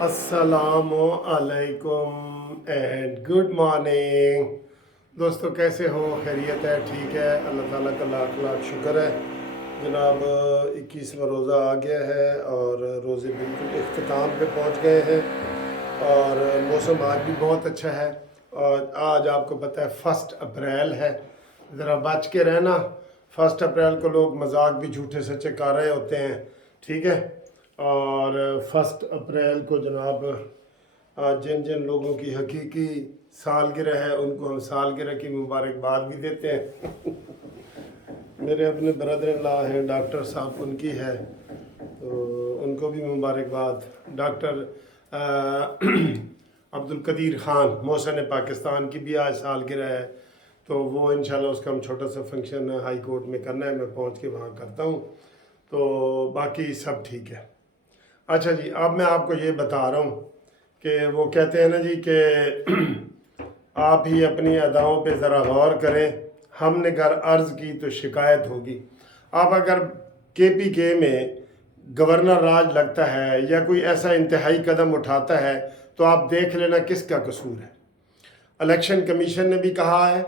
अस्सलाम वालेकुम and good morning. दोस्तों कैसे हो? खैरियत है? ठीक है, अल्लाह ताला का लाख लाख शुक्र है। जनाब 21वां रोज़ा आ गया है और रोज़े बिल्कुल इख्तिताम पे पहुंच गए हैं और मौसम आज भी बहुत अच्छा है। और आज आपको पता है 1 अप्रैल है, ज़रा बच के रहना। 1 अप्रैल को लोग मजाक भी झूठे सच्चे कर रहे होते हैं, ठीक है। और 1 अप्रैल को जनाब जिन जिन लोगों की हकीकी सालगिरह है उनको हम सालगिरह की मुबारकबाद भी देते हैं। मेरे अपने ब्रदर इन लॉ हैं डॉक्टर साहब, उनकी है तो उनको भी मुबारकबाद। डॉक्टर अब्दुल कदीर ख़ान मोहसिन पाकिस्तान की भी आज सालगिरह है, तो वो इंशाल्लाह उसका हम छोटा सा फंक्शन हाई कोर्ट में करना है, मैं पहुंच के वहाँ करता हूँ। तो बाकी सब ठीक है। अच्छा जी, अब मैं आपको ये बता रहा हूँ कि वो कहते हैं ना जी कि आप ही अपनी अदाओं पे ज़रा गौर करें, हमने अगर अर्ज़ की तो शिकायत होगी। आप अगर KPK में गवर्नर राज लगता है या कोई ऐसा इंतहाई कदम उठाता है तो आप देख लेना किसका कसूर है। इलेक्शन कमीशन ने भी कहा है,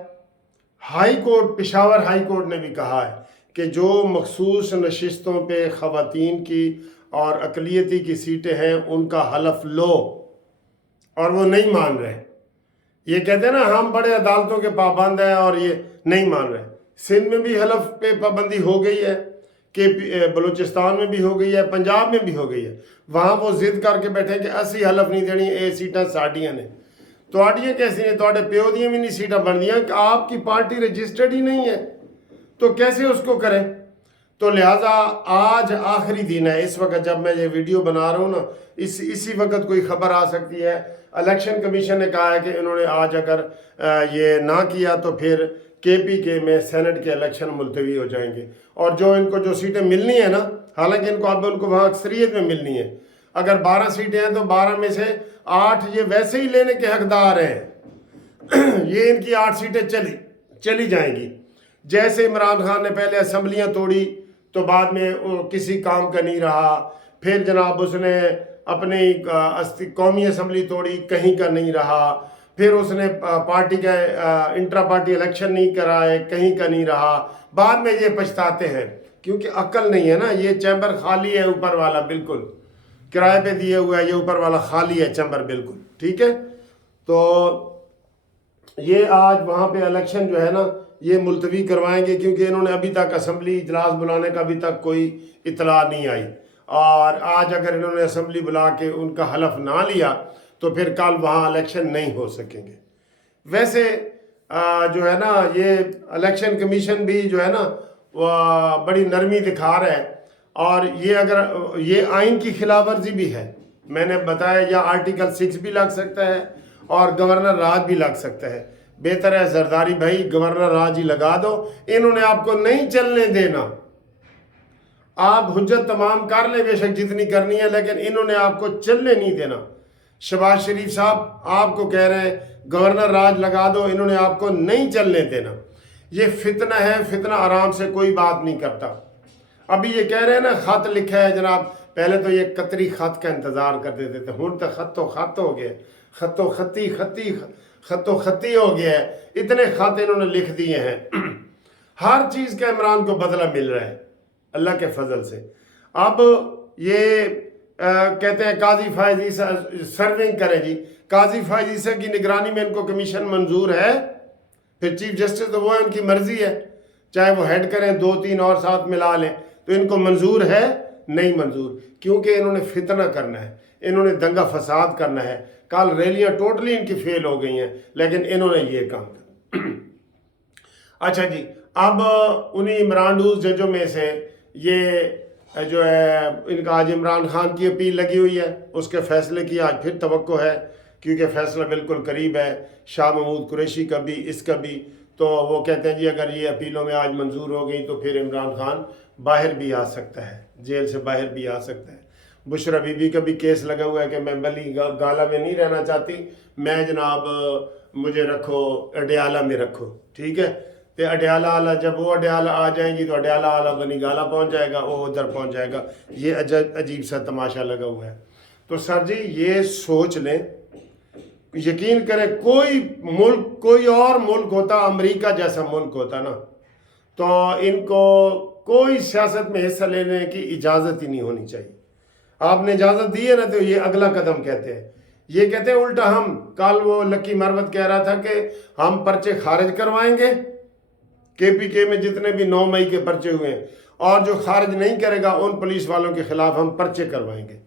high court Peshawar high court ने भी कहा है कि जो मखसूस नशिस्तों पे ख़वातीन की और अक़लियती की सीटें हैं उनका हलफ लो, और वो नहीं मान रहे। ये कहते हैं ना हम बड़े अदालतों के पाबंद हैं और ये नहीं मान रहे। सिंध में भी हलफ पे पाबंदी हो गई है, कि बलूचिस्तान में भी हो गई है, पंजाब में भी हो गई है। वहाँ वो जिद करके बैठे कि असी हलफ नहीं देनी, ये सीटां साड़ियाँ ने। तुहाड़ियां कैसी ने? तुहाडे प्यो दियां भी नहीं सीटां बनदियां कि आपकी पार्टी रजिस्टर्ड ही नहीं है, तो कैसे उसको करें? तो लिहाजा आज आखिरी दिन है। इस वक्त जब मैं ये वीडियो बना रहा हूँ ना, इसी वक्त कोई खबर आ सकती है। इलेक्शन कमीशन ने कहा है कि इन्होंने आज अगर ये ना किया तो फिर KPK में सेनेट के इलेक्शन मुलतवी हो जाएंगे। और जो इनको जो सीटें मिलनी है ना, हालांकि इनको अब उनको वहाँ अक्सरियत में मिलनी है। अगर 12 सीटें हैं तो 12 में से 8 ये वैसे ही लेने के हकदार हैं। ये इनकी 8 सीटें चली जाएंगी। जैसे इमरान खान ने पहले असम्बलियाँ तोड़ी तो बाद में किसी काम का नहीं रहा, फिर जनाब उसने अपनी कौमी असम्बली तोड़ी, कहीं का नहीं रहा, फिर उसने पार्टी का इंट्रा पार्टी इलेक्शन नहीं कराए, कहीं का नहीं रहा। बाद में ये पछताते हैं क्योंकि अक्ल नहीं है ना। ये चैम्बर खाली है, ऊपर वाला बिल्कुल किराए पे दिए हुआ है, ये ऊपर वाला खाली है चैम्बर बिल्कुल, ठीक है। तो ये आज वहाँ पे इलेक्शन जो है ना ये मुलतवी करवाएंगे क्योंकि इन्होंने अभी तक असम्बली इजलास बुलाने का अभी तक कोई इतला नहीं आई। और आज अगर इन्होंने असम्बली बुला के उनका हलफ ना लिया तो फिर कल वहाँ इलेक्शन नहीं हो सकेंगे। वैसे जो है ना ये इलेक्शन कमीशन भी जो है ना बड़ी नरमी दिखा रहा है। और ये अगर ये आइन की खिलाफ वर्जी भी है, मैंने बताया, या आर्टिकल 6 भी लग सकता है और गवर्नर राज भी लग सकता है। बेहतर है जरदारी भाई गवर्नर राज ही लगा दो। इन्होंने आपको नहीं चलने देना। आप हुज्जत तमाम कर ले बेशक जितनी करनी है, लेकिन इन्होंने आपको चलने नहीं देना। शहबाज शरीफ साहब आपको कह रहे हैं गवर्नर राज लगा दो, इन्होंने आपको नहीं चलने देना। ये फितना है, फितना आराम से कोई बात नहीं करता। अभी ये कह रहे हैं ना खत लिखा है जनाब, पहले तो ये कतरी खत का इंतजार करते थे, हुण तो खत्तो खत हो गए, खत्तो खत्ती हो गया है। इतने खत इन्होंने लिख दिए हैं। हर चीज़ का इमरान को बदला मिल रहा है अल्लाह के फजल से। अब ये कहते हैं काजी फायजी सर्विंग करें जी। काजी फायजी की निगरानी में इनको कमीशन मंजूर है, फिर चीफ जस्टिस तो वो है, उनकी मर्जी है, चाहे वो हेड करें 2-3 और साथ मिला लें, तो इनको मंजूर है नहीं मंजूर, क्योंकि इन्होंने फितना करना है, इन्होंने दंगा फसाद करना है। कल रैलियां टोटली इनकी फेल हो गई हैं, लेकिन इन्होंने ये काम किया। अच्छा जी, अब उन्हीं इमरान जजों में से ये जो है इनका आज इमरान खान की अपील लगी हुई है, उसके फैसले की आज फिर तवक्को है क्योंकि फैसला बिल्कुल करीब है। शाह महमूद कुरैशी का भी, इसका भी। तो वो कहते हैं जी अगर ये अपीलों में आज मंजूर हो गई तो फिर इमरान खान बाहर भी आ सकता है, जेल से बाहर भी आ सकता है। बुशरा बीबी का भी केस लगा हुआ है कि मैं बली गाला में नहीं रहना चाहती, मैं जनाब मुझे रखो अडियाला में रखो, ठीक है। तो अडियाला आला, जब वो अडियाला आ जाएंगी तो अडियाला आला बनी गाला पहुंच जाएगा, वो उधर पहुंच जाएगा। ये अजीब सा तमाशा लगा हुआ है। تو سر جی یہ سوچ لیں, یقین کریں, کوئی اور ملک ہوتا, امریکہ جیسا ملک ہوتا نا, تو ان کو کوئی سیاست میں حصہ لینے کی اجازت ہی نہیں ہونی چاہیے. آپ نے اجازت دی ہے نا, تو یہ اگلا قدم کہتے ہیں. یہ کہتے ہیں الٹا, ہم کل وہ لکی مروت کہہ رہا تھا کہ ہم پرچے خارج کروائیں گے, کے پی کے میں جتنے بھی 9 مئی کے پرچے ہوئے ہیں, اور جو خارج نہیں کرے گا ان پولیس والوں کے خلاف ہم پرچے کروائیں گے.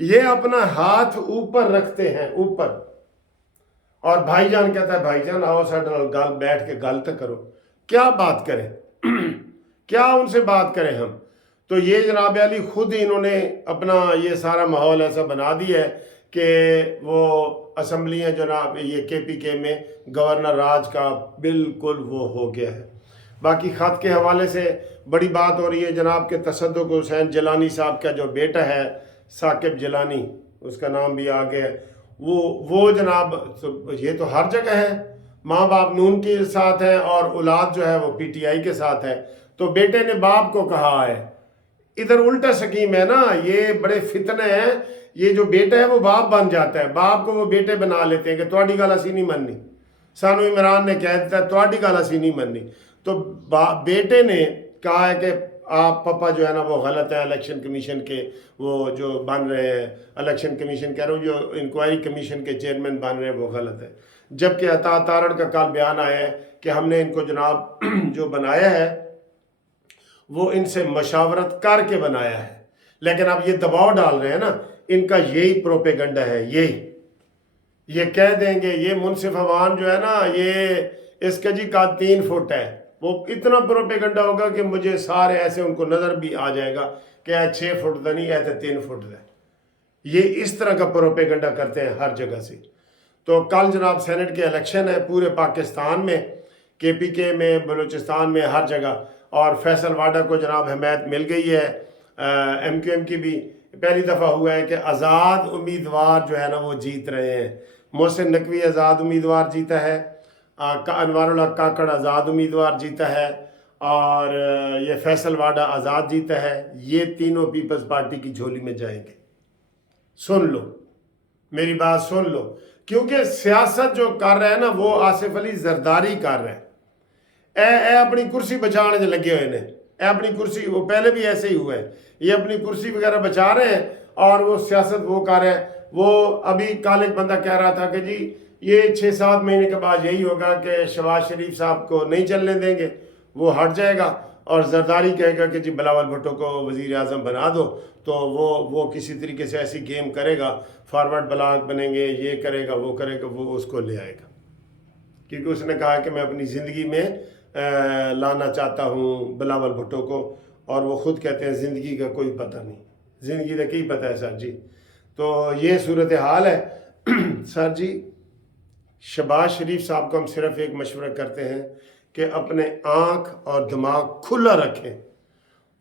یہ اپنا ہاتھ اوپر رکھتے ہیں, اوپر. اور بھائی جان کہتا ہے بھائی جان آؤ ساڈے نال بیٹھ کے گل تو کرو. کیا بات کریں, کیا ان سے بات کریں ہم. تو یہ جناب علی خود ہی انہوں نے اپنا یہ سارا ماحول ایسا بنا دیا ہے کہ وہ اسمبلیاں جناب یہ کے پی کے میں گورنر راج کا بالکل وہ ہو گیا ہے. باقی خط کے حوالے سے بڑی بات ہو رہی ہے جناب کہ تصدق حسین جیلانی صاحب کا جو بیٹا ہے ثاقب جیلانی, اس کا نام بھی آ گیا ہے, وہ جناب یہ تو ہر جگہ ہے, ماں باپ نون کے ساتھ ہیں اور اولاد جو ہے وہ پی ٹی آئی کے ساتھ ہے. تو بیٹے نے باپ کو کہا ہے, ادھر الٹا سکیم ہے نا, یہ بڑے فتنے ہیں. یہ جو بیٹا ہے وہ باپ بن جاتا ہے, باپ کو وہ بیٹے بنا لیتے ہیں کہ تواڈی گل اسی نہیں مننی. سانو عمران نے کہہ دیتا ہے تواڈی گل اسی نہیں مننی. تو بیٹے نے کہا ہے کہ آپ پپا جو ہے نا وہ غلط ہے, الیکشن کمیشن کے وہ جو بن رہے ہیں, الیکشن کمیشن کہہ رہا ہوں, جو انکوائری کمیشن کے چیئرمین بن رہے ہیں وہ غلط ہے. جبکہ عطا تارڑ کا کل بیان آیا ہے کہ ہم نے ان کو جناب جو بنایا ہے وہ ان سے مشاورت کر کے بنایا ہے. لیکن اب یہ دباؤ ڈال رہے ہیں نا, ان کا یہی پروپیگنڈا ہے. یہ کہہ دیں گے, یہ منصف عوان جو ہے نا, یہ اس کا جی کا 3 فٹ ہے, وہ اتنا پروپیگنڈا ہوگا کہ مجھے سارے ایسے ان کو نظر بھی آ جائے گا کہ 6 فٹ دا نہیں ہے تو 3 فٹ دا. یہ اس طرح کا پروپیگنڈا کرتے ہیں ہر جگہ سے. تو کل جناب سینٹ کے الیکشن ہے پورے پاکستان میں, کے پی کے میں, بلوچستان میں, ہر جگہ. اور فیصل واڈا کو جناب حمایت مل گئی ہے, ایم کیو ایم کی بھی. پہلی دفعہ ہوا ہے کہ آزاد امیدوار جو ہے نا وہ جیت رہے ہیں. محسن نقوی آزاد امیدوار جیتا ہے, انوار اللہ کاکڑ آزاد امیدوار جیتا ہے, اور یہ فیصل واڈا آزاد جیتا ہے. یہ تینوں پیپلز پارٹی کی جھولی میں جائیں گے. سن لو میری بات, سن لو, کیونکہ سیاست جو کر رہے ہیں نا وہ آصف علی زرداری کر رہے ہیں. اے اپنی کرسی بچانے جو لگے ہوئے ہیں, اپنی کرسی, وہ پہلے بھی ایسے ہی ہوا ہے, یہ اپنی کرسی وغیرہ بچا رہے ہیں اور وہ سیاست وہ کر رہے ہیں. وہ ابھی کل ایک بندہ کہہ رہا تھا کہ جی یہ 6-7 مہینے کے بعد یہی ہوگا کہ شہباز شریف صاحب کو نہیں چلنے دیں گے, وہ ہٹ جائے گا, اور زرداری کہے گا کہ جی بلاول بھٹو کو وزیر اعظم بنا دو. تو وہ کسی طریقے سے ایسی گیم کرے گا, فارورڈ بلاک بنیں گے, یہ کرے گا, وہ کرے گا, وہ اس کو لے آئے گا. کیونکہ اس نے کہا کہ میں اپنی زندگی میں لانا چاہتا ہوں بلاول بھٹو کو, اور وہ خود کہتے ہیں زندگی کا کوئی پتہ نہیں. زندگی کا کی پتہ ہے سر جی. تو یہ صورتحال ہے. سر جی شہباز شریف صاحب کو ہم صرف ایک مشورہ کرتے ہیں کہ اپنے آنکھ اور دماغ کھلا رکھیں.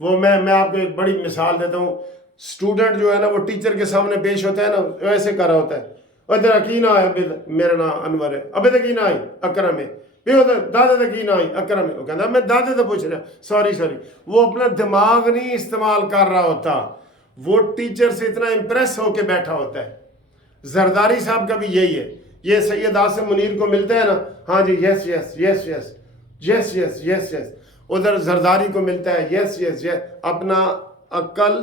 وہ میں آپ کو ایک بڑی مثال دیتا ہوں. سٹوڈنٹ جو ہے نا وہ ٹیچر کے سامنے پیش ہوتا ہے نا, ویسے کر رہا ہوتا ہے, اور تیرا کی نام ہے, میرا نام انور ہے, ابھی تک کی نام آئی اکرم ہے, دادے تک کی نام آئی اکرم ہے. وہ کہتا ہے میں دادے تو پوچھ رہا, سوری. وہ اپنا دماغ نہیں استعمال کر رہا ہوتا, وہ ٹیچر سے اتنا امپریس ہو کے بیٹھا ہوتا ہے. زرداری صاحب کا بھی یہی ہے. یہ سید عاصم منیر کو ملتا ہے نا, ہاں جی یس یس یس یس یس یس یس یس, ادھر زرداری کو ملتا ہے یس یس یس. اپنا عقل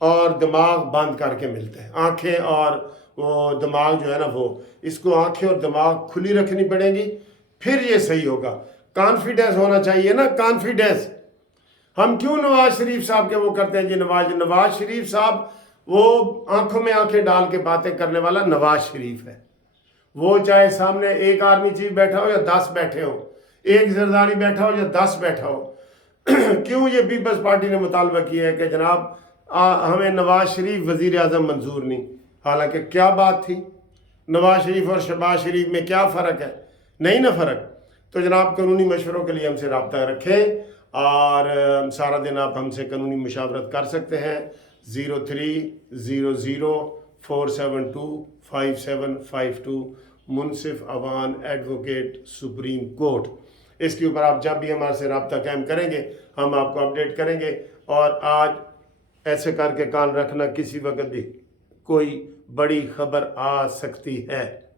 اور دماغ بند کر کے ملتا ہے. آنکھیں اور وہ دماغ جو ہے نا, وہ اس کو آنکھیں اور دماغ کھلی رکھنی پڑے گی, پھر یہ صحیح ہوگا. کانفیڈنس ہونا چاہیے نا, کانفیڈنس. ہم کیوں نواز شریف صاحب کے وہ کرتے ہیں جی, نواز شریف صاحب وہ آنکھوں میں آنکھیں ڈال کے باتیں کرنے والا نواز شریف ہے. وہ چاہے سامنے ایک آرمی چیف بیٹھا ہو یا 10 بیٹھے ہو, ایک زرداری بیٹھا ہو یا 10 بیٹھا ہو. کیوں یہ پیپلز پارٹی نے مطالبہ کیا ہے کہ جناب ہمیں نواز شریف وزیر اعظم منظور نہیں. حالانکہ کیا بات تھی, نواز شریف اور شہباز شریف میں کیا فرق ہے؟ نہیں نا فرق. تو جناب قانونی مشوروں کے لیے ہم سے رابطہ رکھیں, اور سارا دن آپ ہم سے قانونی مشاورت کر سکتے ہیں. 030047255752 منصف عوان ایڈوکیٹ سپریم کورٹ. اس کے اوپر آپ جب بھی ہمارے سے رابطہ قائم کریں گے ہم آپ کو اپڈیٹ کریں گے. اور آج ایسے کر کے کان رکھنا, کسی وقت بھی کوئی بڑی خبر آ سکتی ہے۔